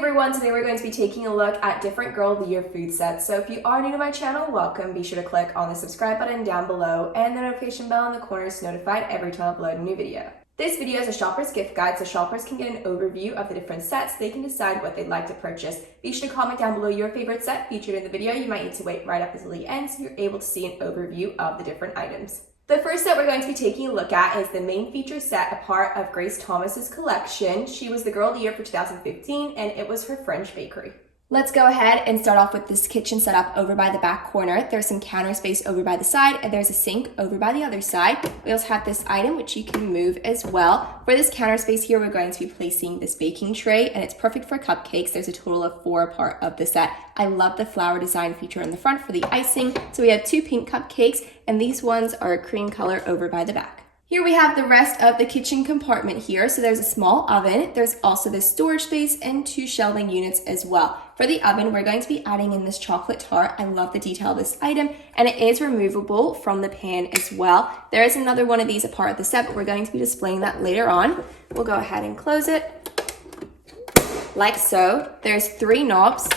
everyone, today we're going to be taking a look at different Girl of the Year food sets. So if you are new to my channel, welcome. Be sure to click on the subscribe button down below and the notification bell in the corner is notified every time I upload a new video. This video is a shopper's gift guide, so shoppers can get an overview of the different sets. They can decide what they'd like to purchase. Be sure to comment down below your favorite set featured in the video. You might need to wait right up until the end so you're able to see an overview of the different items. The first set we're going to be taking a look at is the main feature set, a part of Grace Thomas's collection. She was the Girl of the Year for 2015 and it was her French bakery. Let's go ahead and start off with this kitchen setup over by the back corner. There's some counter space over by the side and there's a sink over by the other side. We also have this item which you can move as well. For this counter space here, we're going to be placing this baking tray and it's perfect for cupcakes. There's a total of 4 part of the set. I love the flower design feature on the front for the icing. So we have 2 pink cupcakes and these ones are a cream color over by the back. Here we have the rest of the kitchen compartment here. So there's a small oven. There's also this storage space and 2 shelving units as well. For the oven, we're going to be adding in this chocolate tart. I love the detail of this item and it is removable from the pan as well. There is another one of these a part of the set, but we're going to be displaying that later on. We'll go ahead and close it like so. There's 3 knobs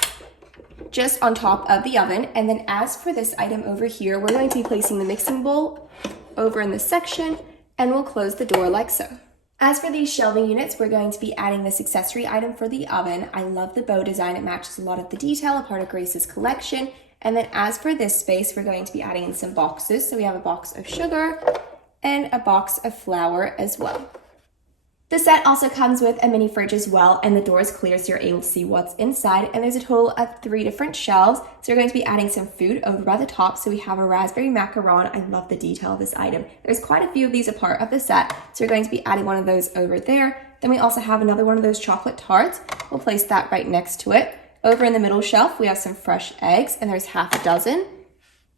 just on top of the oven. And then as for this item over here, we're going to be placing the mixing bowl over in this section and we'll close the door like so. As for these shelving units, we're going to be adding this accessory item for the oven. I love the bow design. It matches a lot of the detail, a part of Grace's collection. And then as for this space, we're going to be adding in some boxes. So we have a box of sugar and a box of flour as well. The set also comes with a mini fridge as well, and the door is clear so you're able to see what's inside. And there's a total of 3 different shelves. So we're going to be adding some food over by the top. So we have a raspberry macaron. I love the detail of this item. There's quite a few of these a part of the set. So we're going to be adding one of those over there. Then we also have another one of those chocolate tarts. We'll place that right next to it. Over in the middle shelf, we have some fresh eggs, and there's half a dozen.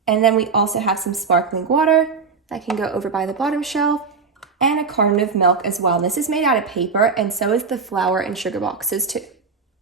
And then we also have some sparkling water that can go over by the bottom shelf, and a carton of milk as well. This is made out of paper and so is the flour and sugar boxes too.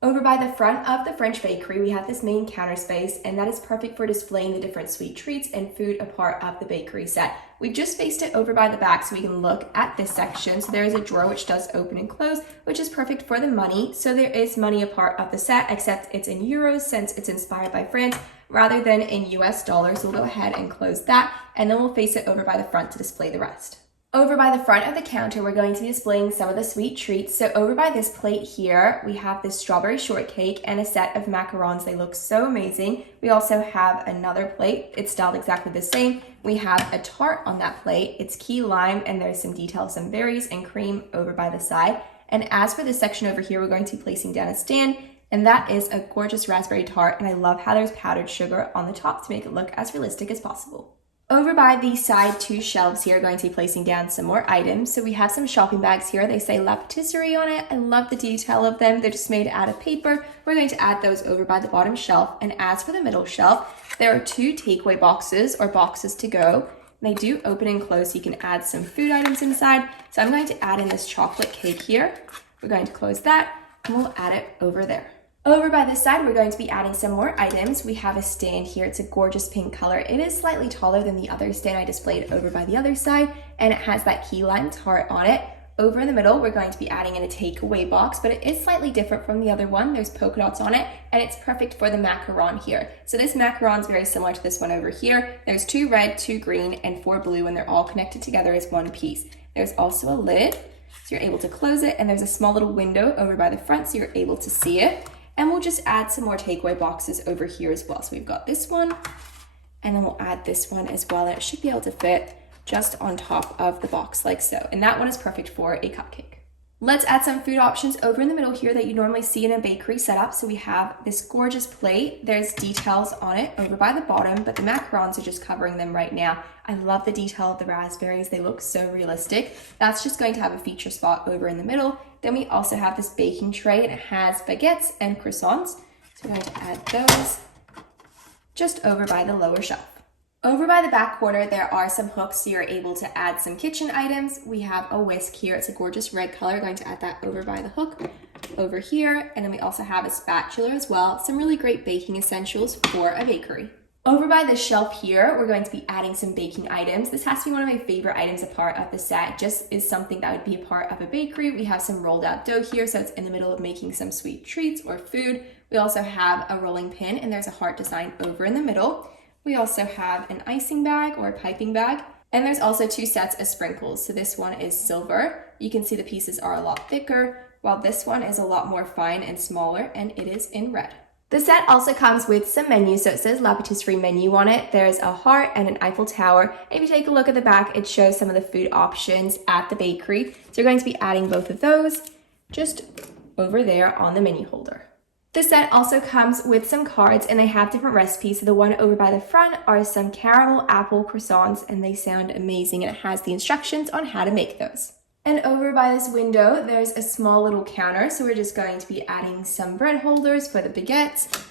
Over by the front of the French bakery, we have this main counter space and that is perfect for displaying the different sweet treats and food a part of the bakery set. We've just spaced it over by the back so we can look at this section. So there is a drawer which does open and close, which is perfect for the money. So there is money a part of the set, except it's in euros since it's inspired by France rather than in US dollars. We'll go ahead and close that and then we'll face it over by the front to display the rest. Over by the front of the counter, we're going to be displaying some of the sweet treats. So over by this plate here, we have this strawberry shortcake and a set of macarons. They look so amazing. We also have another plate. It's styled exactly the same. We have a tart on that plate. It's key lime and there's some details, some berries and cream over by the side. And as for this section over here, we're going to be placing down a stand and that is a gorgeous raspberry tart. And I love how there's powdered sugar on the top to make it look as realistic as possible. Over by the side 2 shelves here, going to be placing down some more items. So we have some shopping bags here. They say La Patisserie on it. I love the detail of them. They're just made out of paper. We're going to add those over by the bottom shelf. And as for the middle shelf, there are 2 takeaway boxes or boxes to go. They do open and close so you can add some food items inside. So I'm going to add in this chocolate cake here. We're going to close that and we'll add it over there. Over by this side, we're going to be adding some more items. We have a stand here. It's a gorgeous pink color. It is slightly taller than the other stand I displayed over by the other side, and it has that key lime tart on it. Over in the middle, we're going to be adding in a takeaway box, but it is slightly different from the other one. There's polka dots on it, and it's perfect for the macaron here. So this macaron is very similar to this one over here. There's 2 red, 2 green, and 4 blue, and they're all connected together as one piece. There's also a lid, so you're able to close it, and there's a small little window over by the front, so you're able to see it. And we'll just add some more takeaway boxes over here as well. So we've got this one, and then we'll add this one as well. And it should be able to fit just on top of the box like so. And that one is perfect for a cupcake. Let's add some food options over in the middle here that you normally see in a bakery setup. So we have this gorgeous plate. There's details on it over by the bottom, but the macarons are just covering them right now. I love the detail of the raspberries. They look so realistic. That's just going to have a feature spot over in the middle. Then we also have this baking tray and it has baguettes and croissants. So we're going to add those just over by the lower shelf. Over by the back corner, there are some hooks so you're able to add some kitchen items. We have a whisk here. It's a gorgeous red color. Going to add that over by the hook over here. And then we also have a spatula as well. Some really great baking essentials for a bakery. Over by the shelf here, we're going to be adding some baking items. This has to be one of my favorite items, a part of the set. It just is something that would be a part of a bakery. We have some rolled out dough here, so it's in the middle of making some sweet treats or food. We also have a rolling pin, and there's a heart design over in the middle. We also have an icing bag or a piping bag. And there's also 2 sets of sprinkles. So this one is silver. You can see the pieces are a lot thicker, while this one is a lot more fine and smaller, and it is in red. The set also comes with some menus, so it says La Patisserie menu on it. There's a heart and an Eiffel Tower. If you take a look at the back, it shows some of the food options at the bakery. So you're going to be adding both of those just over there on the menu holder. The set also comes with some cards, and they have different recipes. So the one over by the front are some caramel apple croissants, and they sound amazing, and it has the instructions on how to make those. And over by this window, there's a small little counter. So we're just going to be adding some bread holders for the baguettes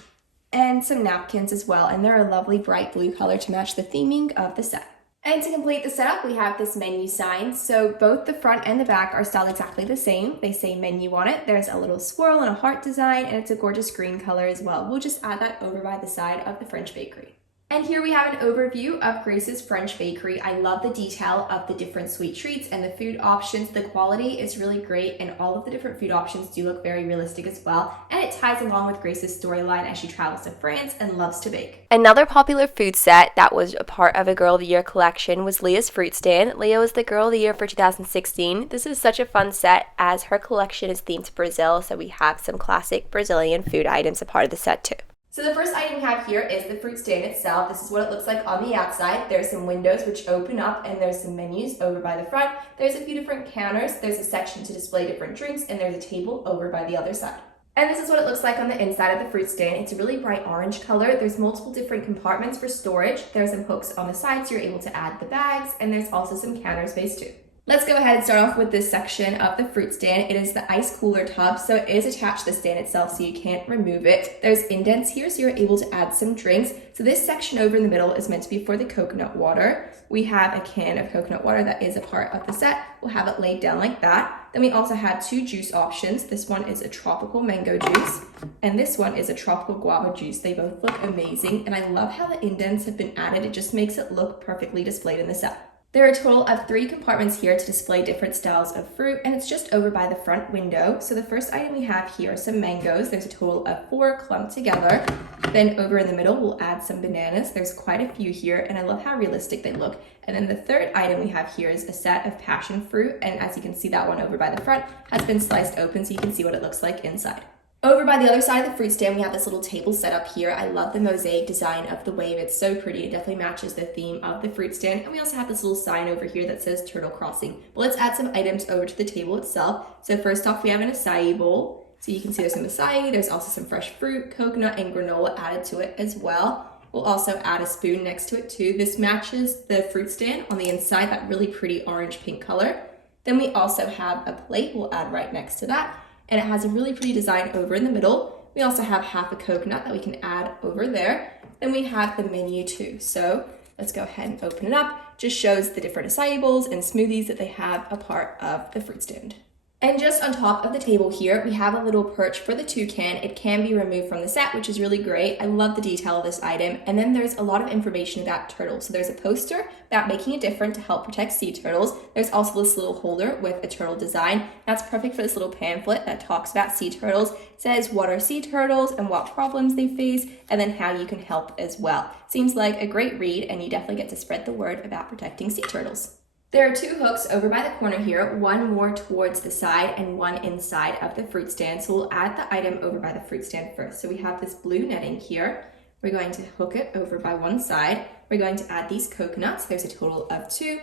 and some napkins as well. And they're a lovely bright blue color to match the theming of the set. And to complete the setup, we have this menu sign. So both the front and the back are styled exactly the same. They say menu on it. There's a little swirl and a heart design, and it's a gorgeous green color as well. We'll just add that over by the side of the French bakery. And here we have an overview of Grace's French Bakery. I love the detail of the different sweet treats and the food options. The quality is really great, and all of the different food options do look very realistic as well. And it ties along with Grace's storyline as she travels to France and loves to bake. Another popular food set that was a part of a Girl of the Year collection was Leah's fruit stand. Leah was the Girl of the Year for 2016. This is such a fun set as her collection is themed to Brazil, so we have some classic Brazilian food items a part of the set too. So the first item we have here is the fruit stand itself. This is what it looks like on the outside. There's some windows which open up, and there's some menus over by the front. There's a few different counters. There's a section to display different drinks, and there's a table over by the other side. And this is what it looks like on the inside of the fruit stand. It's a really bright orange color. There's multiple different compartments for storage. There's some hooks on the side so you're able to add the bags, and there's also some counter space too. Let's go ahead and start off with this section of the fruit stand. It is the ice cooler tub, so it is attached to the stand itself, so you can't remove it. There's indents here, so you're able to add some drinks. So this section over in the middle is meant to be for the coconut water. We have a can of coconut water that is a part of the set. We'll have it laid down like that. Then we also have 2 juice options. This one is a tropical mango juice, and this one is a tropical guava juice. They both look amazing, and I love how the indents have been added. It just makes it look perfectly displayed in the set. There are a total of 3 compartments here to display different styles of fruit, and it's just over by the front window. So the first item we have here are some mangoes. There's a total of 4 clumped together. Then over in the middle, we'll add some bananas. There's quite a few here, and I love how realistic they look. And then the third item we have here is a set of passion fruit, and as you can see, that one over by the front has been sliced open so you can see what it looks like inside. Over by the other side of the fruit stand, we have this little table set up here. I love the mosaic design of the wave. It's so pretty. It definitely matches the theme of the fruit stand. And we also have this little sign over here that says Turtle Crossing. But let's add some items over to the table itself. So first off, we have an acai bowl. So you can see there's some acai. There's also some fresh fruit, coconut, and granola added to it as well. We'll also add a spoon next to it too. This matches the fruit stand on the inside, that really pretty orange pink color. Then we also have a plate we'll add right next to that. And it has a really pretty design over in the middle. We also have half a coconut that we can add over there. Then we have the menu too. So let's go ahead and open it up. Just shows the different acai bowls and smoothies that they have a part of the fruit stand. And just on top of the table here, we have a little perch for the toucan. It can be removed from the set, which is really great. I love the detail of this item. And then there's a lot of information about turtles. So there's a poster about making a difference to help protect sea turtles. There's also this little holder with a turtle design. That's perfect for this little pamphlet that talks about sea turtles. It says what are sea turtles and what problems they face, and then how you can help as well. Seems like a great read, and you definitely get to spread the word about protecting sea turtles. There are 2 hooks over by the corner here, one more towards the side and one inside of the fruit stand. So we'll add the item over by the fruit stand first. So we have this blue netting here. We're going to hook it over by one side. We're going to add these coconuts. There's a total of 2,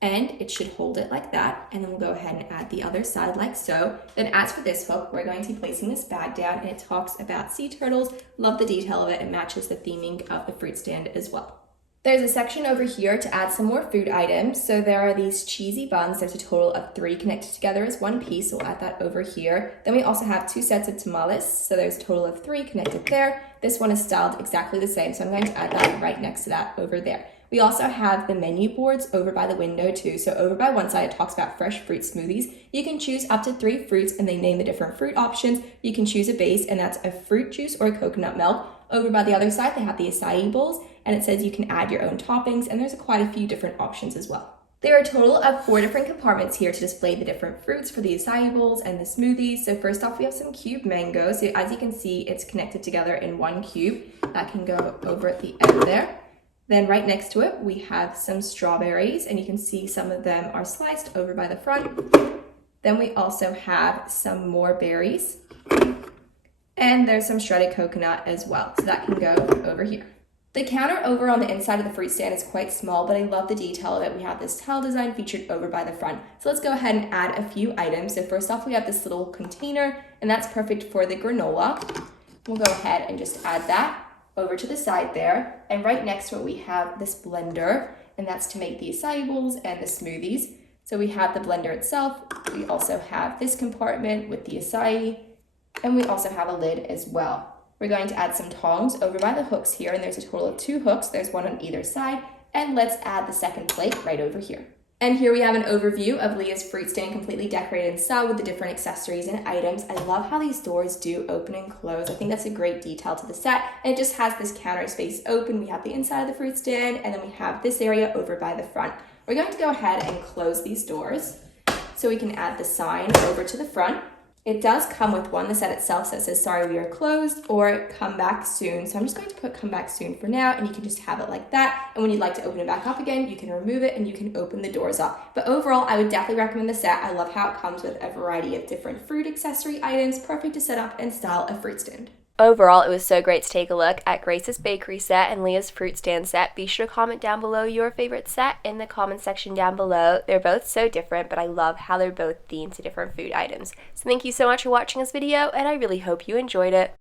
and it should hold it like that. And then we'll go ahead and add the other side like so. Then as for this hook, we're going to be placing this bag down, and it talks about sea turtles. Love the detail of it. It matches the theming of the fruit stand as well. There's a section over here to add some more food items. So there are these cheesy buns. There's a total of 3 connected together as one piece. So we'll add that over here. Then we also have 2 sets of tamales. So there's a total of 3 connected there. This one is styled exactly the same. So I'm going to add that right next to that over there. We also have the menu boards over by the window too. So over by one side, it talks about fresh fruit smoothies. You can choose up to 3 fruits, and they name the different fruit options. You can choose a base, and that's a fruit juice or coconut milk. Over by the other side, they have the acai bowls, and it says you can add your own toppings, and there's quite a few different options as well. There are a total of 4 different compartments here to display the different fruits for the acai bowls and the smoothies. So first off, we have some cubed mangoes. So as you can see, it's connected together in one cube. That can go over at the end there. Then right next to it, we have some strawberries, and you can see some of them are sliced over by the front. Then we also have some more berries, and there's some shredded coconut as well. So that can go over here. The counter over on the inside of the fruit stand is quite small, but I love the detail of it. We have this tile design featured over by the front. So let's go ahead and add a few items. So first off, we have this little container, and that's perfect for the granola. We'll go ahead and just add that over to the side there. And right next to it, we have this blender, and that's to make the acai bowls and the smoothies. So we have the blender itself. We also have this compartment with the acai, and we also have a lid as well. We're going to add some tongs over by the hooks here, and there's a total of 2 hooks. There's one on either side, and let's add the second plate right over here. And here we have an overview of Leah's fruit stand, completely decorated inside with the different accessories and items. I love how these doors do open and close. I think that's a great detail to the set. And it just has this counter space open. We have the inside of the fruit stand, and then we have this area over by the front. We're going to go ahead and close these doors so we can add the sign over to the front. It does come with one, the set itself that says, sorry, we are closed, or come back soon. So I'm just going to put come back soon for now, and you can just have it like that. And when you'd like to open it back up again, you can remove it and you can open the doors up. But overall, I would definitely recommend the set. I love how it comes with a variety of different fruit accessory items, perfect to set up and style a fruit stand. Overall, it was so great to take a look at Grace's bakery set and Leah's fruit stand set. Be sure to comment down below your favorite set in the comment section down below. They're both so different, but I love how they're both themed to different food items. So thank you so much for watching this video, and I really hope you enjoyed it.